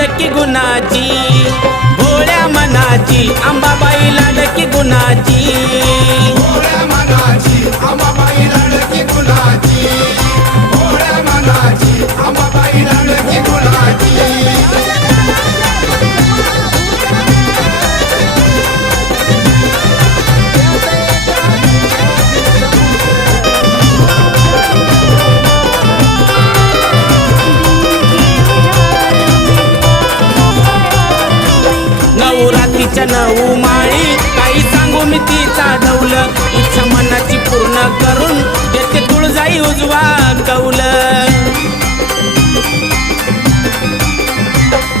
लाडकी गुणाची, भोळ्या मनाची अंबाबाई लाडकी गुणाची, भोळ्या मनाची अंबाबाई लाडकी गुणाची, भोळ्या मनाची अंबाबाई लाडकी गुणाची. नवरात्रीच्या 9 माळी काही सांगू मी तिचा ढवलं, इच्छा मनाची पूर्ण करून देते तुळजाई उजवा कौल.